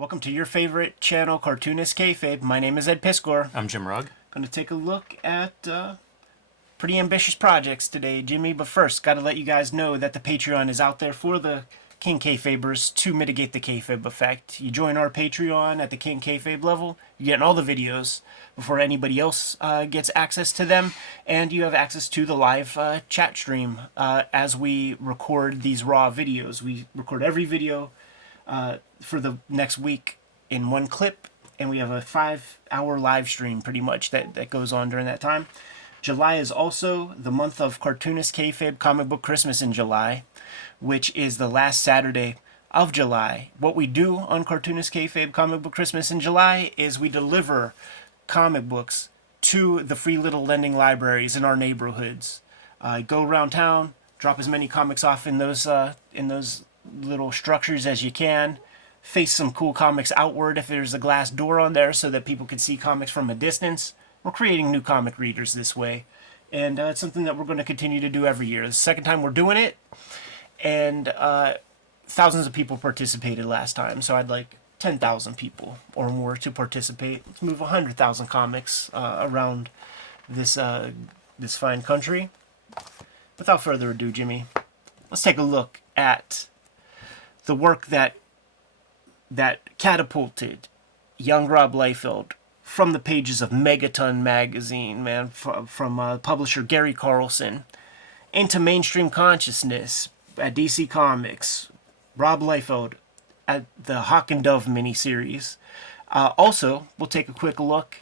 Welcome to your favorite channel, Cartoonist Kayfabe. My name is Ed Piskor. I'm Jim Rugg. Going to take a look at pretty ambitious projects today, Jimmy. But first, got to let you guys know that the Patreon is out there for the King Kayfabers to mitigate the Kayfabe effect. You join our Patreon at the King Kayfabe level, you're getting all the videos before anybody else gets access to them, and you have access to the live chat stream as we record these raw videos. We record every video for the next week in one clip, and we have a 5-hour live stream pretty much that goes on during that time. July is also the month of Cartoonist Kayfabe Comic Book Christmas in July, which is the last Saturday of July. What we do on Cartoonist Kayfabe Comic Book Christmas in July is we deliver comic books to the free little lending libraries in our neighborhoods. Go around town, drop as many comics off in those little structures as you can. Face some cool comics outward if there's a glass door on there so that people can see comics from a distance. We're creating new comic readers this way, and it's something that we're going to continue to do every year. It's the second time we're doing it, and thousands of people participated last time, so I'd like 10,000 people or more to participate. Let's move 100,000 comics around this fine country. Without further ado, Jimmy, let's take a look at the work that catapulted young Rob Liefeld from the pages of Megaton magazine, man, from publisher Gary Carlson, into mainstream consciousness at DC Comics. Rob Liefeld at the Hawk and Dove miniseries. Also, we'll take a quick look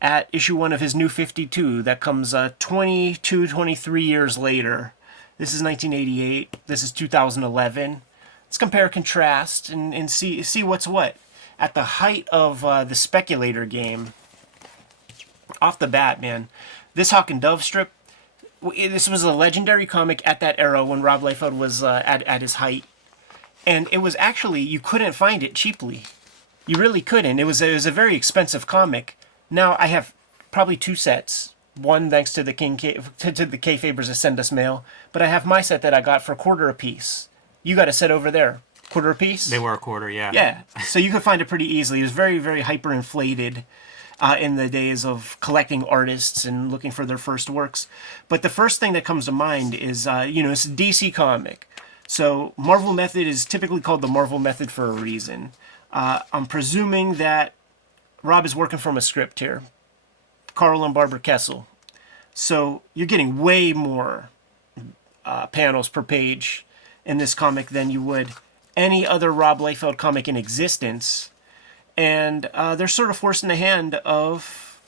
at issue 1 of his New 52 that comes 23 years later. This is 1988. This is 2011. Let's compare, contrast, and see what's what. At the height of the Speculator game, off the bat, man, this Hawk and Dove strip, this was a legendary comic at that era when Rob Liefeld was at his height. And it was actually, you couldn't find it cheaply. You really couldn't. It was a very expensive comic. Now I have probably 2 sets. One thanks to the to the Kayfabers that send us mail, but I have my set that I got for $1 a piece. You got a set over there, $1 a piece? They were $1, yeah. Yeah, so you could find it pretty easily. It was very, very hyperinflated in the days of collecting artists and looking for their first works. But the first thing that comes to mind is, it's a DC comic. So Marvel Method is typically called the Marvel Method for a reason. I'm presuming that Rob is working from a script here. Carl and Barbara Kessel. So you're getting way more panels per page in this comic than you would any other Rob Liefeld comic in existence. And they're sort of forcing the hand of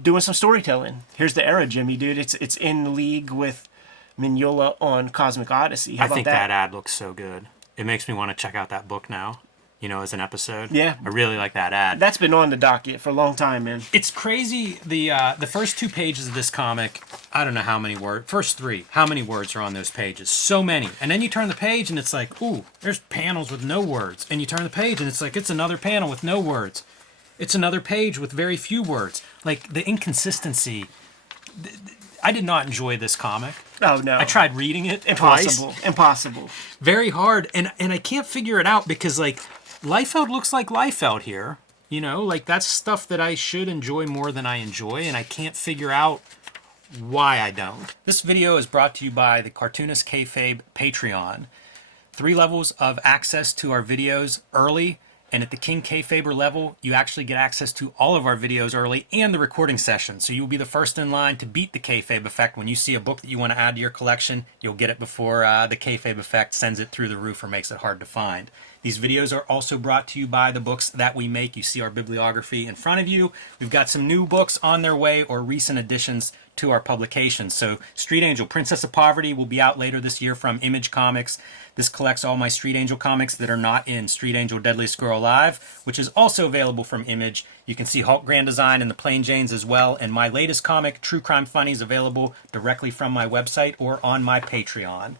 doing some storytelling. Here's the era, Jimmy, dude. It's in league with Mignola on Cosmic Odyssey. How I about think that? that ad looks so good. It makes me want to check out that book now, as an episode. Yeah. I really like that ad. That's been on the docket for a long time, man. It's crazy. The first 2 pages of this comic, I don't know how many words. First 3, how many words are on those pages? So many. And then you turn the page and it's like, ooh, there's panels with no words. And you turn the page and it's like, it's another panel with no words. It's another page with very few words. Like, the inconsistency. I did not enjoy this comic. Oh, no. I tried reading it Impossible. twice. Impossible. Very hard. And I can't figure it out because, like, Liefeld looks like Liefeld here. Like, that's stuff that I should enjoy more than I enjoy, and I can't figure out why I don't. This video is brought to you by the Cartoonist Kayfabe Patreon. 3 levels of access to our videos early, and at the King Kayfaber level, you actually get access to all of our videos early and the recording session. So you'll be the first in line to beat the Kayfabe effect. When you see a book that you want to add to your collection, you'll get it before the Kayfabe effect sends it through the roof or makes it hard to find. These videos are also brought to you by the books that we make. You see our bibliography in front of you. We've got some new books on their way or recent additions to our publications. So Street Angel, Princess of Poverty will be out later this year from Image Comics. This collects all my Street Angel comics that are not in Street Angel Deadliest Girl Alive, which is also available from Image. You can see Hulk Grand Design and the Plain Janes as well. And my latest comic, True Crime Funny, is available directly from my website or on my Patreon.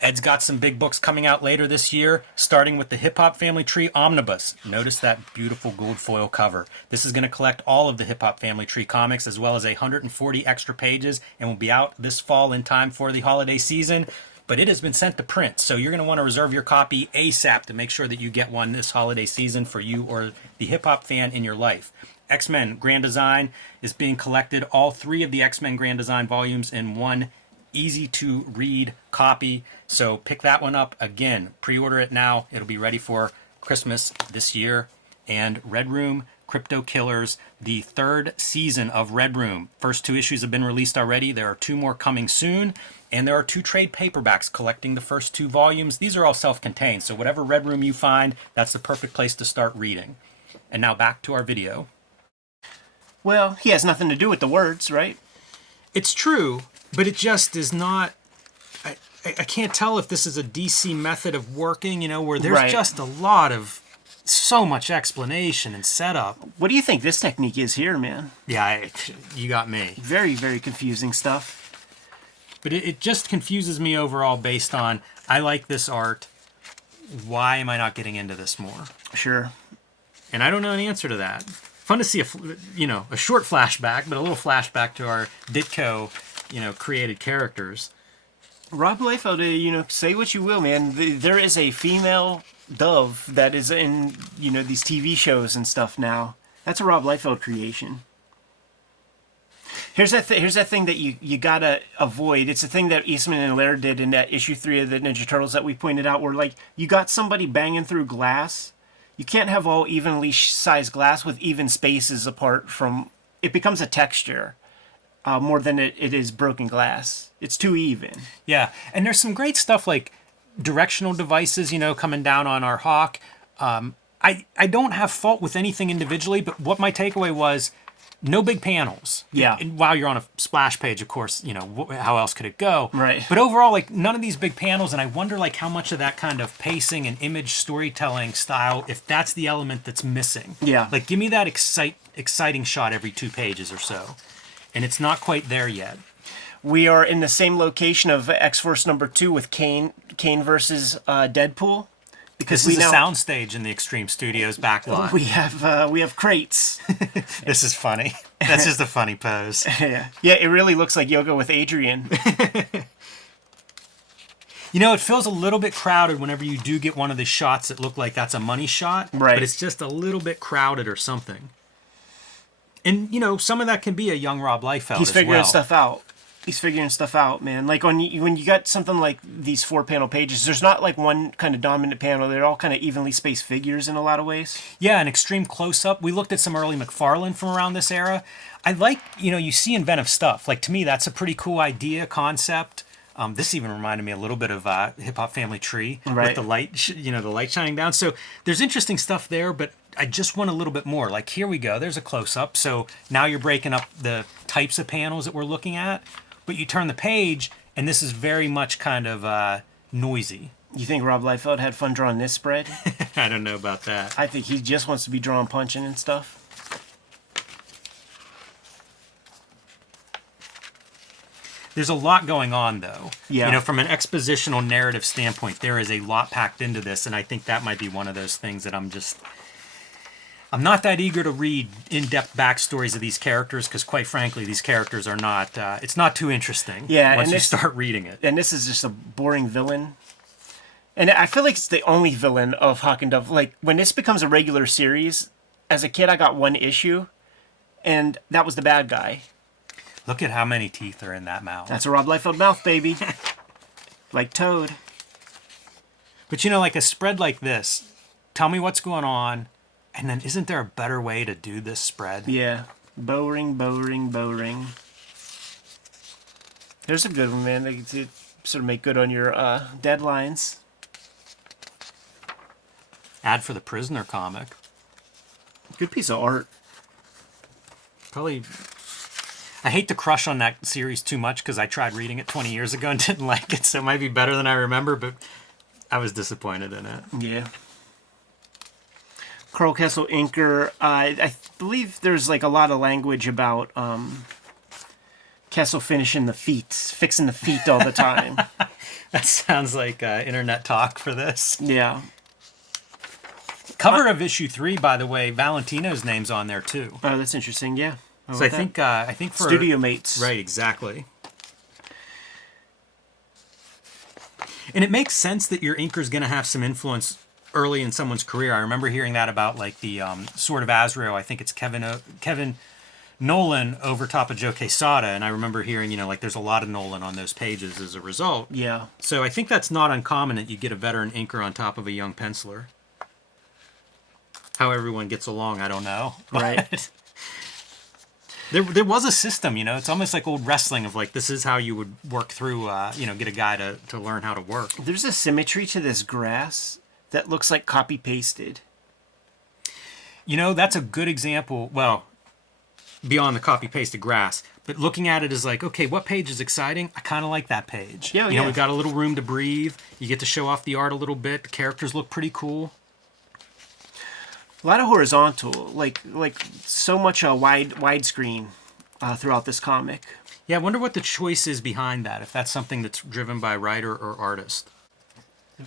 Ed's got some big books coming out later this year, starting with the Hip Hop Family Tree Omnibus. Notice that beautiful gold foil cover. This is going to collect all of the Hip Hop Family Tree comics as well as 140 extra pages and will be out this fall in time for the holiday season. but it has been sent to print. So you're going to want to reserve your copy ASAP to make sure that you get one this holiday season for you or the hip-hop fan in your life. X-Men Grand Design is being collected, all 3 of the X-Men Grand Design volumes in one easy-to-read copy. So pick that one up. Again, pre-order it now. It'll be ready for Christmas this year. And Red Room Crypto Killers, the 3rd season of Red Room. First 2 issues have been released already. There are 2 more coming soon. And there are 2 trade paperbacks collecting the first 2 volumes. These are all self-contained, so whatever Red Room you find, that's the perfect place to start reading. And now back to our video. Well, he has nothing to do with the words, right? It's true, but it just is not... I can't tell if this is a DC method of working, you know, where there's just a lot of... so much explanation and setup. What do you think this technique is here, man? Yeah, you got me. Very, very confusing stuff. But it just confuses me overall based on, I like this art. Why am I not getting into this more? Sure. And I don't know an answer to that. Fun to see a short flashback, but a little flashback to our Ditko, created characters. Rob Liefeld, say what you will, man. There is a female dove that is in, these TV shows and stuff now. That's a Rob Liefeld creation. Here's that thing that you gotta avoid. It's a thing that Eastman and Laird did in that issue 3 of the Ninja Turtles that we pointed out, where like you got somebody banging through glass. You can't have all evenly sized glass with even spaces apart from. It becomes a texture more than it is broken glass. It's too even. Yeah, and there's some great stuff like directional devices, coming down on our Hawk. I don't have fault with anything individually, but what my takeaway was. No big panels. Yeah. And while you're on a splash page, of course, how else could it go? Right. But overall, like, none of these big panels, and I wonder, like, how much of that kind of pacing and image storytelling style, if that's the element that's missing. Yeah. Like, give me that exciting shot every 2 pages or so. And it's not quite there yet. We are in the same location of X-Force number 2 with Kane versus Deadpool. Because this is a soundstage in the Extreme Studios backlot. We have crates. This is funny. That's just a funny pose. Yeah, it really looks like yoga with Adrian. It feels a little bit crowded whenever you do get one of the shots that look like that's a money shot. Right. But it's just a little bit crowded or something. And, some of that can be a young Rob Liefeld He's figuring stuff out. He's figuring stuff out, man. Like when you got something like these 4-panel pages, there's not like one kind of dominant panel. They're all kind of evenly spaced figures in a lot of ways. Yeah, an extreme close-up. We looked at some early McFarlane from around this era. I like, you see inventive stuff. Like, to me, that's a pretty cool idea, concept. This even reminded me a little bit of Hip Hop Family Tree with the light, the light shining down. So there's interesting stuff there, but I just want a little bit more. Like, here we go. There's a close-up. So now you're breaking up the types of panels that we're looking at. But you turn the page, and this is very much kind of noisy. You think Rob Liefeld had fun drawing this spread? I don't know about that. I think he just wants to be drawing punching and stuff. There's a lot going on, though. Yeah. From an expositional narrative standpoint, there is a lot packed into this, and I think that might be one of those things that I'm not that eager to read in-depth backstories of these characters because, quite frankly, these characters are not... it's not too interesting once you start reading it. And this is just a boring villain. And I feel like it's the only villain of Hawk and Dove. Like, when this becomes a regular series, as a kid, I got 1 issue, and that was the bad guy. Look at how many teeth are in that mouth. That's a Rob Liefeld mouth, baby. Like Toad. But, like a spread like this, tell me what's going on, and then isn't there a better way to do this spread? Yeah. Bow ring, bow ring, bow ring. There's a good one, man. They to sort of make good on your deadlines. Ad for the Prisoner comic. Good piece of art. Probably... I hate to crush on that series too much because I tried reading it 20 years ago and didn't like it, so it might be better than I remember, but I was disappointed in it. Yeah. Carl Kessel inker. I believe there's like a lot of language about Kessel fixing the feet all the time. That sounds like internet talk for this. Yeah. Cover of issue 3, by the way, Valentino's name's on there too. Oh, that's interesting. Yeah. So I think for studio mates. Right, exactly. And it makes sense that your inker's going to have some influence early in someone's career. I remember hearing that about like the Sword of Azrael. I think it's Kevin Nolan over top of Joe Quesada, and I remember hearing, like there's a lot of Nolan on those pages as a result. Yeah. So I think that's not uncommon that you get a veteran inker on top of a young penciler. How everyone gets along, I don't know. Right. There was a system, it's almost like old wrestling of like, this is how you would work through, get a guy to learn how to work. There's a symmetry to this grass that looks like copy-pasted. That's a good example. Well, beyond the copy-pasted grass. But looking at it is like, okay, what page is exciting? I kind of like that page. Yeah, we've got a little room to breathe. You get to show off the art a little bit. The characters look pretty cool. A lot of horizontal, like so much widescreen throughout this comic. Yeah, I wonder what the choice is behind that, if that's something that's driven by writer or artist.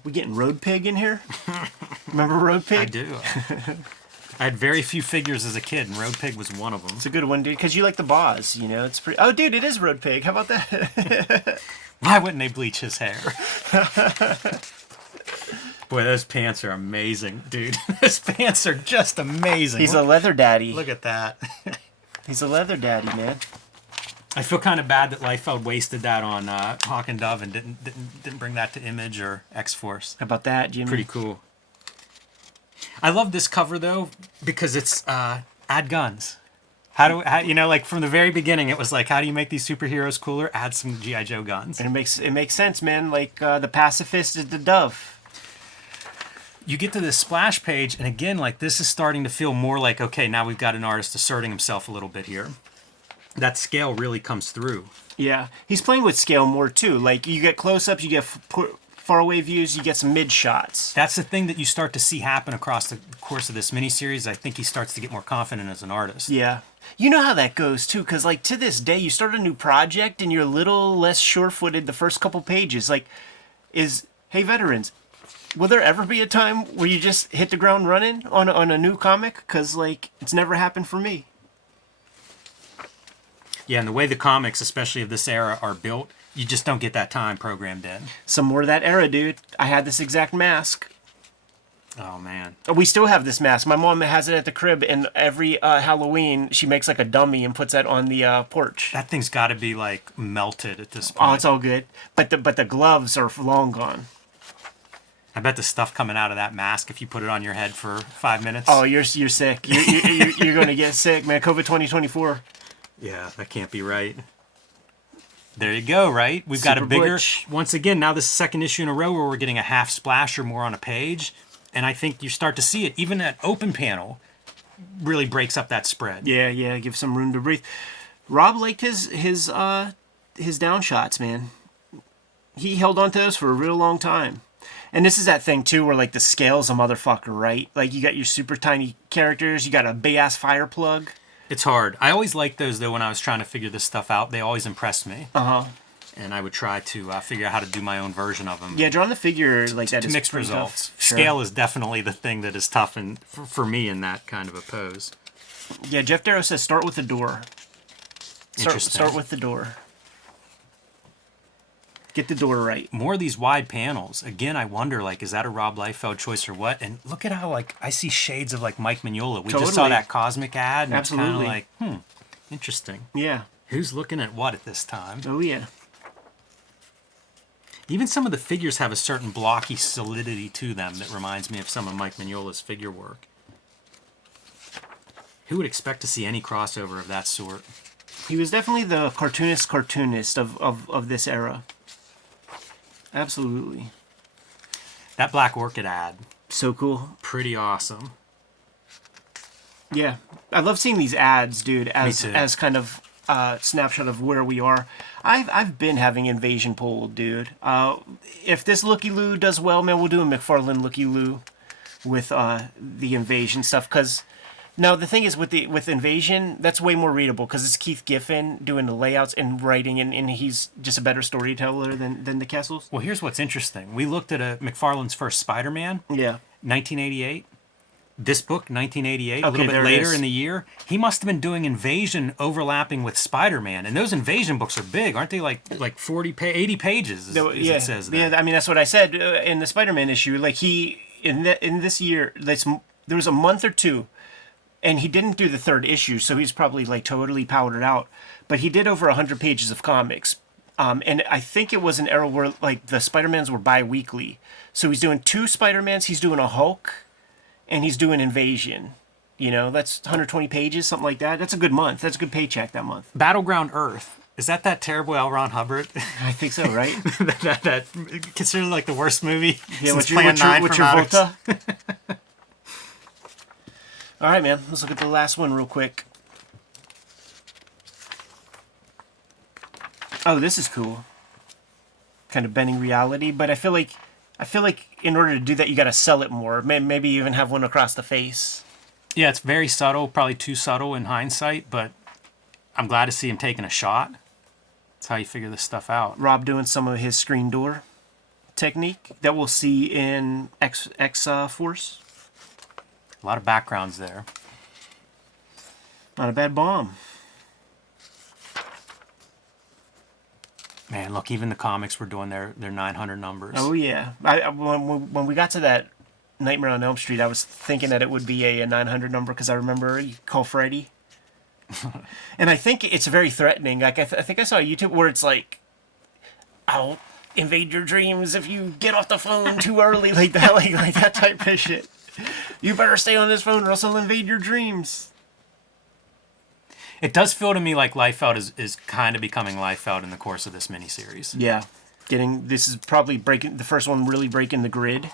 We getting Road Pig in here? Remember Road Pig? I do. I had very few figures as a kid, and Road Pig was one of them. It's a good one, dude, because you like the boss, It's pretty... Oh, dude, it is Road Pig. How about that? Why wouldn't they bleach his hair? Boy, those pants are amazing, dude. Those pants are just amazing. He's a leather daddy. Look at that. He's a leather daddy, man. I feel kind of bad that Liefeld wasted that on Hawk and Dove and didn't bring that to Image or X-Force. How about that, Jimmy? Pretty cool. I love this cover though because it's add guns. How like from the very beginning, it was like, how do you make these superheroes cooler? Add some G.I. Joe guns. And it makes sense, man. Like the pacifist is the dove. You get to this splash page, and again, like this is starting to feel more like, okay, now we've got an artist asserting himself a little bit here. That scale really comes through. Yeah, he's playing with scale more too. Like you get close-ups, you get faraway views, you get some mid shots. That's the thing that you start to see happen across the course of this miniseries. I think he starts to get more confident as an artist. Yeah. You know how that goes too, because like to this day, you start a new project and you're a little less sure-footed the first couple pages. Like, hey veterans, will there ever be a time where you just hit the ground running on a new comic? Because like it's never happened for me. Yeah, and the way the comics, especially of this era, are built, you just don't get that time programmed in. Some more of that era, dude. I had this exact mask. Oh, man. We still have this mask. My mom has it at the crib, and every Halloween, she makes like a dummy and puts that on the porch. That thing's got to be like melted at this point. Oh, it's all good. But the gloves are long gone. I bet the stuff coming out of that mask, if you put it on your head for 5 minutes. Oh, you're sick. You're going to get sick, man. COVID 2024. Yeah, that can't be right. There you go, right? We've got a bigger... Butch. Once again, now this is the second issue in a row where we're getting a half splash or more on a page. And I think you start to see it. Even that open panel really breaks up that spread. Yeah, give some room to breathe. Rob liked his down shots, man. He held on to those for a real long time. And this is that thing, too, where, like, the scale's a motherfucker, right? Like, you got your super tiny characters. You got a big-ass fire plug. It's hard. I always liked those, though, when I was trying to figure this stuff out. They always impressed me. Uh-huh. And I would try to figure out how to do my own version of them. Yeah, drawing the figure like that to is mixed pretty results. tough. Sure. Scale is definitely the thing that is tough and for me in that kind of a pose. Yeah, Jeff Darrow says start with the door. Interesting. Start with the door. Get the door right. More of these wide panels. Again, I wonder, like, is that a Rob Liefeld choice or what? And look at how, like, I see shades of, like, Mike Mignola. We just saw that Cosmic ad. And Absolutely. It's kind of like, interesting. Yeah. Who's looking at what at this time? Oh, yeah. Even some of the figures have a certain blocky solidity to them that reminds me of some of Mike Mignola's figure work. Who would expect to see any crossover of that sort? He was definitely the cartoonist of this era. Absolutely. That Black Orchid ad. So cool. Pretty awesome. Yeah. I love seeing these ads, dude, as kind of snapshot of where we are. I've been having Invasion pulled, dude. If this Looky Loo does well, man, we'll do a McFarlane Looky Loo with the Invasion stuff. Because now the thing is with Invasion, that's way more readable because it's Keith Giffen doing the layouts and writing, and he's just a better storyteller than the Kessels. Well, here's what's interesting. We looked at McFarlane's first Spider-Man. Yeah. 1988. this book, 1988, a Okay, little bit there it later is. in the year, he must have been doing Invasion overlapping with Spider-Man. And those Invasion books are big, aren't they? Like 80 pages, as Yeah, it says there. yeah. I mean, that's what I said in the Spider-Man issue. Like in this year, there was a month or two, and he didn't do the third issue, so he's probably like totally powdered out. But he did over 100 pages of comics, and I think it was an era where like the Spider-Mans were bi-weekly. So he's doing 2 Spider-Mans. He's doing a Hulk, and he's doing Invasion. You know, that's 120 pages, something like that. That's a good month. That's a good paycheck that month. Battleground Earth. Is that terrible L. Ron Hubbard? I think so, right? that considered like the worst movie Yeah, since what's your Plan 9 what's from your Outer Volta? All right, man. Let's look at the last one real quick. Oh, this is cool. Kind of bending reality, but I feel like in order to do that, you got to sell it more. Maybe even have one across the face. Yeah, it's very subtle, probably too subtle in hindsight, but I'm glad to see him taking a shot. That's how you figure this stuff out. Rob doing some of his screen door technique that we'll see in X Force. A lot of backgrounds there. Not a bad bomb. Man, look, even the comics were doing their 900 numbers. Oh yeah. When we got to that Nightmare on Elm Street, I was thinking that it would be a 900 number because I remember you call Freddy. And I think it's very threatening. Like I think I saw a YouTube where it's like, "I'll invade your dreams if you get off the phone too early," like that, like that type of shit. You better stay on this phone or else I'll invade your dreams. It does feel to me like Liefeld is kind of becoming Liefeld in the course of this miniseries. Yeah, this is probably breaking the first one, really breaking the grid.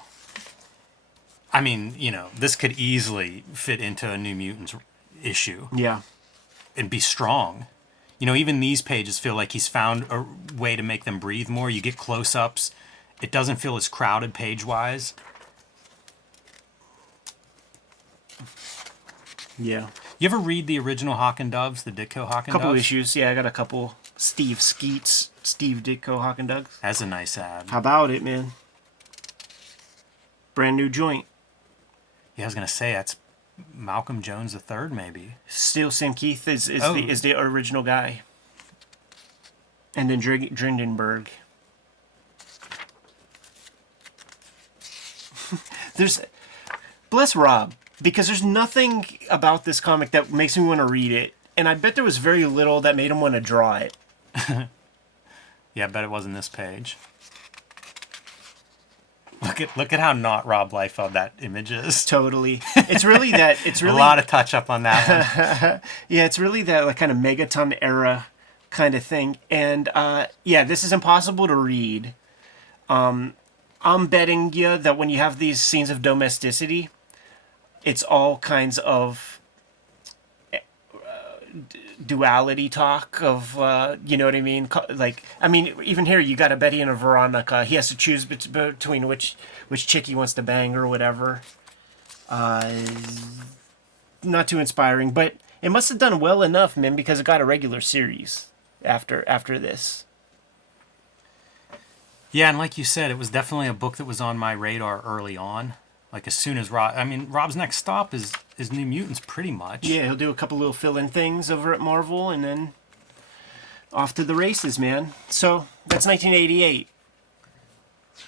I mean, you know, this could easily fit into a New Mutants issue. Yeah. And be strong. You know, even these pages feel like he's found a way to make them breathe more. You get close-ups. It doesn't feel as crowded page-wise. Yeah. You ever read the original Hawk and Doves, the Ditko Hawk and Couple Doves? issues. Yeah, I got a couple. Steve Ditko, Hawk and Doug. That's a nice ad. How about it, man? Brand new joint. Yeah, I was going to say, that's Malcolm Jones III, maybe. Still, Sam Keith is Oh. the original guy. And then Drindenberg. Bless Rob, because there's nothing about this comic that makes me want to read it, and I bet there was very little that made him want to draw it. Yeah, I bet it wasn't this page. Look at how not Rob Liefeld that image is. Totally. It's really that. It's really a lot of touch up on that one. Yeah, it's really that like kind of Megaton era kind of thing, and yeah, this is impossible to read. I'm betting you that when you have these scenes of domesticity, it's all kinds of duality talk of, you know what I mean? Like, I mean, even here, you got a Betty and a Veronica. He has to choose between which chick he wants to bang or whatever. Not too inspiring, but it must have done well enough, man, because it got a regular series after this. Yeah, and like you said, it was definitely a book that was on my radar early on. Like as soon as Rob's next stop is New Mutants, pretty much. Yeah, he'll do a couple little fill-in things over at Marvel, and then off to the races, man. So that's 1988.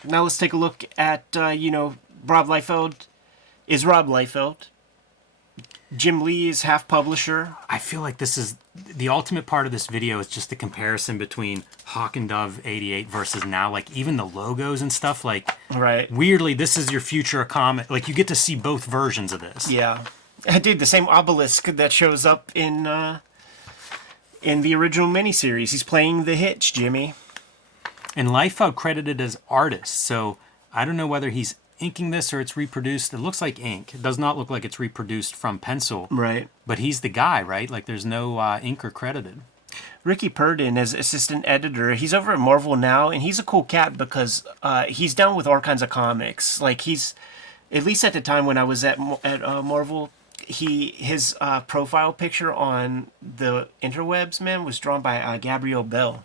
Now let's take a look at Rob Liefeld is Rob Liefeld. Jim Lee is half publisher. I feel like this is the ultimate part of this video is just the comparison between Hawk and Dove 88 versus now. Like even the logos and stuff. Like Right. weirdly, this is your future comic. Like you get to see both versions of this. Yeah, dude, the same obelisk that shows up in the original miniseries. He's playing the Hitch, Jimmy. And Liefeld credited as artist, so I don't know whether he's inking this or it's reproduced. It looks like ink. It does not look like it's reproduced from pencil. Right. But he's the guy, right? Like there's no inker credited. Ricky Purdon as assistant editor. He's over at Marvel now, and he's a cool cat because he's down with all kinds of comics. Like he's, at least at the time when I was at Marvel, his profile picture on the interwebs, man, was drawn by Gabrielle Bell.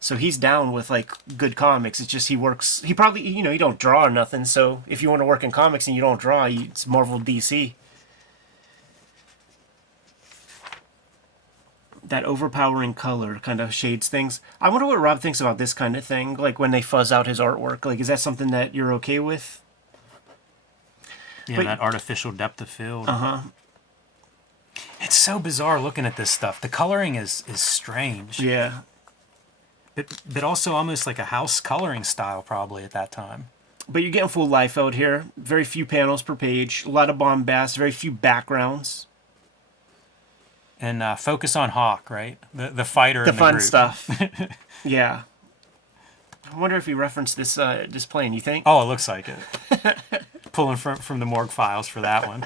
So he's down with like good comics. It's just he works. He probably you don't draw or nothing. So if you want to work in comics and you don't draw, it's Marvel, DC. That overpowering color kind of shades things. I wonder what Rob thinks about this kind of thing. Like when they fuzz out his artwork. Like, is that something that you're okay with? Yeah, that artificial depth of field. Uh-huh. It's so bizarre looking at this stuff. The coloring is strange. Yeah. But also almost like a house coloring style probably at that time. But you're getting full Liefeld here. Very few panels per page. A lot of bombast. Very few backgrounds. And focus on Hawk, right? The fighter. The in the fun group. stuff. Yeah. I wonder if he referenced this plane, you think? Oh, it looks like it. Pulling from the morgue files for that one.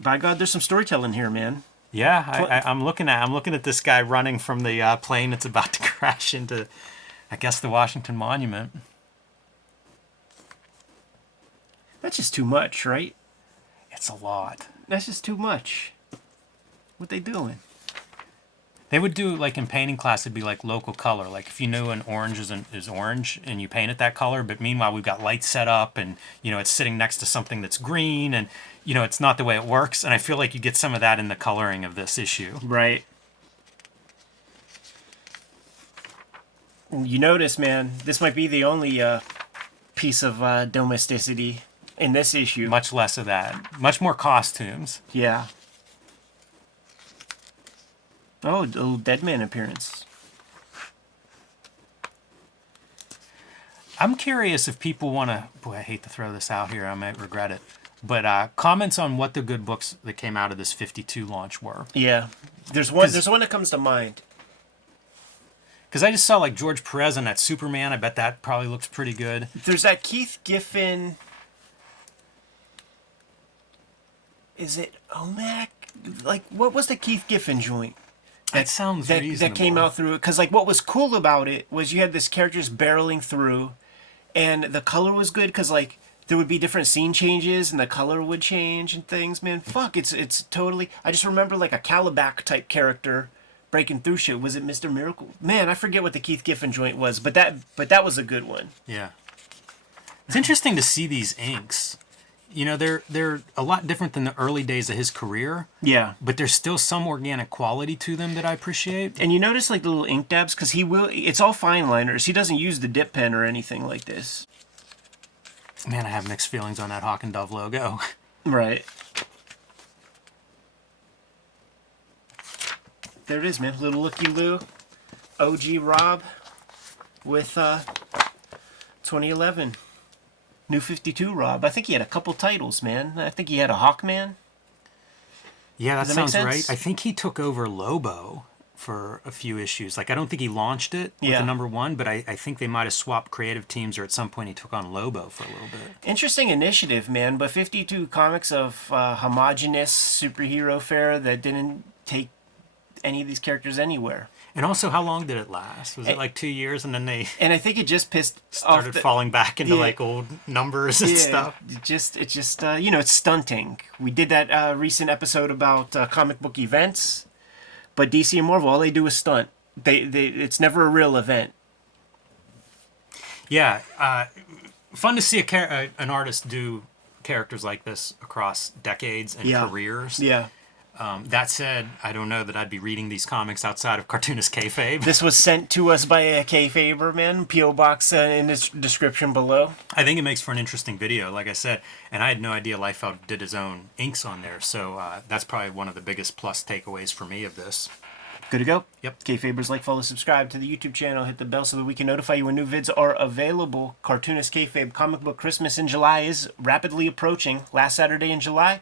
By God, there's some storytelling here, man. Yeah, I'm looking at this guy running from the plane that's about to crash into, I guess, the Washington Monument. That's just too much, right? It's a lot. That's just too much. What they doing? They would do, like in painting class, it'd be like local color. Like if you knew an orange is orange and you paint it that color, but meanwhile we've got lights set up and, it's sitting next to something that's green and, it's not the way it works. And I feel like you get some of that in the coloring of this issue. Right. You notice, man, this might be the only piece of domesticity in this issue. Much less of that. Much more costumes. Yeah. Oh, a little Deadman appearance. I'm curious if people want to... Boy, I hate to throw this out here. I might regret it. But comments on what the good books that came out of this 52 launch were. Yeah. There's one that comes to mind. Because I just saw like George Perez on that Superman. I bet that probably looks pretty good. There's that Keith Giffen... Is it OMAC? Like, what was the Keith Giffen joint? That sounds reasonable. That came out through it. Because, like, what was cool about it was you had this character just barreling through, and the color was good because, like, there would be different scene changes, and the color would change and things, man. Fuck, it's totally... I just remember, like, a Calabac-type character breaking through shit. Was it Mr. Miracle? Man, I forget what the Keith Giffen joint was, but that was a good one. Yeah. It's interesting to see these inks. They're a lot different than the early days of his career. Yeah. But there's still some organic quality to them that I appreciate. And you notice like the little ink dabs because it's all fine liners. He doesn't use the dip pen or anything like this. Man, I have mixed feelings on that Hawk and Dove logo. Right. There it is, man. Little looky-loo. OG Rob with 2011. New 52 Rob. I think he had a couple titles, man. I think he had a Hawkman. Yeah, that sounds make right. sense? I think he took over Lobo for a few issues. Like, I don't think he launched it with Yeah. the #1, but I think they might have swapped creative teams, or at some point he took on Lobo for a little bit. Interesting initiative, man. But 52 comics of homogenous superhero fare that didn't take any of these characters anywhere. And also, how long did it last? Was it like 2 years, and then they And I think it just pissed started off falling back into Yeah. like old numbers and stuff? It's just it's stunting. We did that recent episode about comic book events, but DC and Marvel, all they do is stunt. It's never a real event. Yeah, fun to see an artist do characters like this across decades and careers. Yeah. That said, I don't know that I'd be reading these comics outside of Cartoonist Kayfabe. This was sent to us by a Kayfaber, man. P.O. Box in the description below. I think it makes for an interesting video, like I said, and I had no idea Liefeld did his own inks on there, so that's probably one of the biggest plus takeaways for me of this. Good to go? Yep. Kayfabers, like, follow, subscribe to the YouTube channel, hit the bell so that we can notify you when new vids are available. Cartoonist Kayfabe Comic Book Christmas in July is rapidly approaching. Last Saturday in July,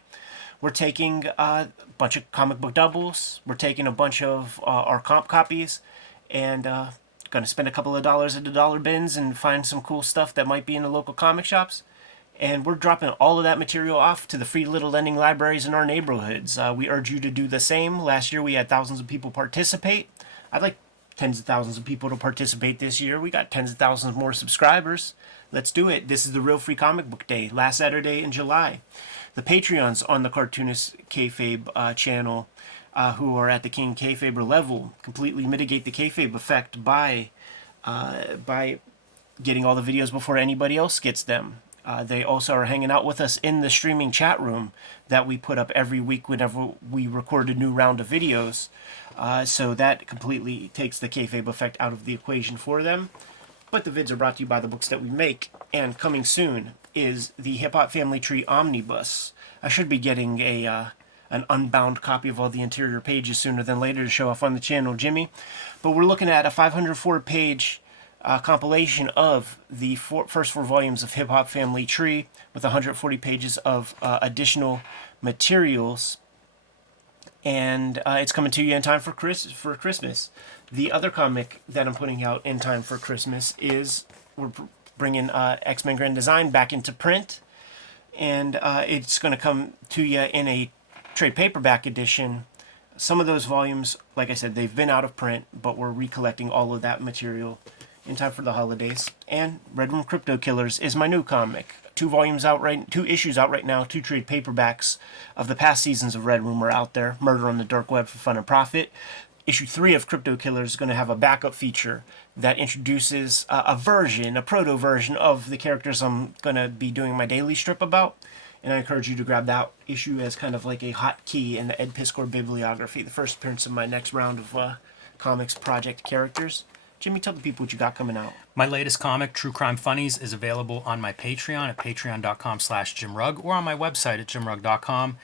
we're taking a bunch of comic book doubles. We're taking a bunch of our comp copies, and going to spend a couple of dollars at the dollar bins and find some cool stuff that might be in the local comic shops. And we're dropping all of that material off to the free little lending libraries in our neighborhoods. We urge you to do the same. Last year we had thousands of people participate. I'd like tens of thousands of people to participate this year. We got tens of thousands more subscribers. Let's do it. This is the real free comic book day, last Saturday in July. The Patreons on the Cartoonist Kayfabe channel who are at the King Kayfaber level completely mitigate the kayfabe effect by by getting all the videos before anybody else gets them. They also are hanging out with us in the streaming chat room that we put up every week whenever we record a new round of videos. So that completely takes the kayfabe effect out of the equation for them. But the vids are brought to you by the books that we make. And coming soon is the Hip Hop Family Tree Omnibus. I should be getting an unbound copy of all the interior pages sooner than later to show off on the channel, Jimmy. But we're looking at a 504-page compilation of the first 4 volumes of Hip Hop Family Tree with 140 pages of additional materials. And it's coming to you in time for Christmas. The other comic that I'm putting out in time for Christmas is we're bringing X-Men Grand Design back into print. And it's going to come to you in a trade paperback edition. Some of those volumes, like I said, they've been out of print, but we're recollecting all of that material in time for the holidays. And Red Room Crypto Killers is my new comic. 2 issues out right now, 2 trade paperbacks of the past seasons of Red Room are out there. Murder on the Dark Web for Fun and Profit. Issue 3 of Crypto Killers is going to have a backup feature that introduces a proto version of the characters I'm going to be doing my daily strip about. And I encourage you to grab that issue as kind of like a hot key in the Ed Piskor bibliography, the first appearance of my next round of comics project characters. Jimmy, tell the people what you got coming out. My latest comic, True Crime Funnies, is available on my Patreon at patreon.com/JimRugg or on my website at jimrugg.com.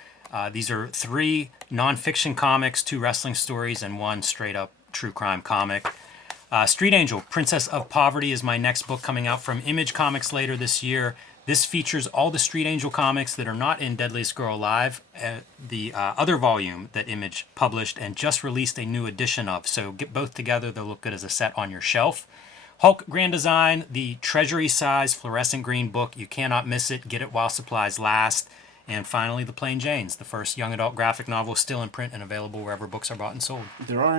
These are 3 nonfiction comics, 2 wrestling stories, and 1 straight-up true crime comic. Street Angel, Princess of Poverty is my next book coming out from Image Comics later this year. This features all the Street Angel comics that are not in Deadliest Girl Alive, the other volume that Image published and just released a new edition of. So get both together, they'll look good as a set on your shelf. Hulk Grand Design, the treasury size fluorescent green book. You cannot miss it. Get it while supplies last. And finally, The Plain Janes, the first young adult graphic novel still in print and available wherever books are bought and sold. There are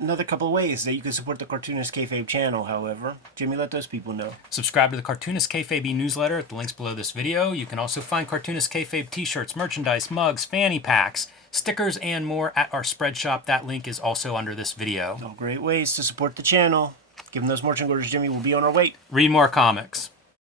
another couple of ways that you can support the Cartoonist Kayfabe channel, however. Jimmy, let those people know. Subscribe to the Cartoonist Kayfabe newsletter at the links below this video. You can also find Cartoonist Kayfabe t-shirts, merchandise, mugs, fanny packs, stickers, and more at our spread shop. That link is also under this video. All great ways to support the channel. Give them those marching orders, Jimmy. We'll be on our way. Read more comics.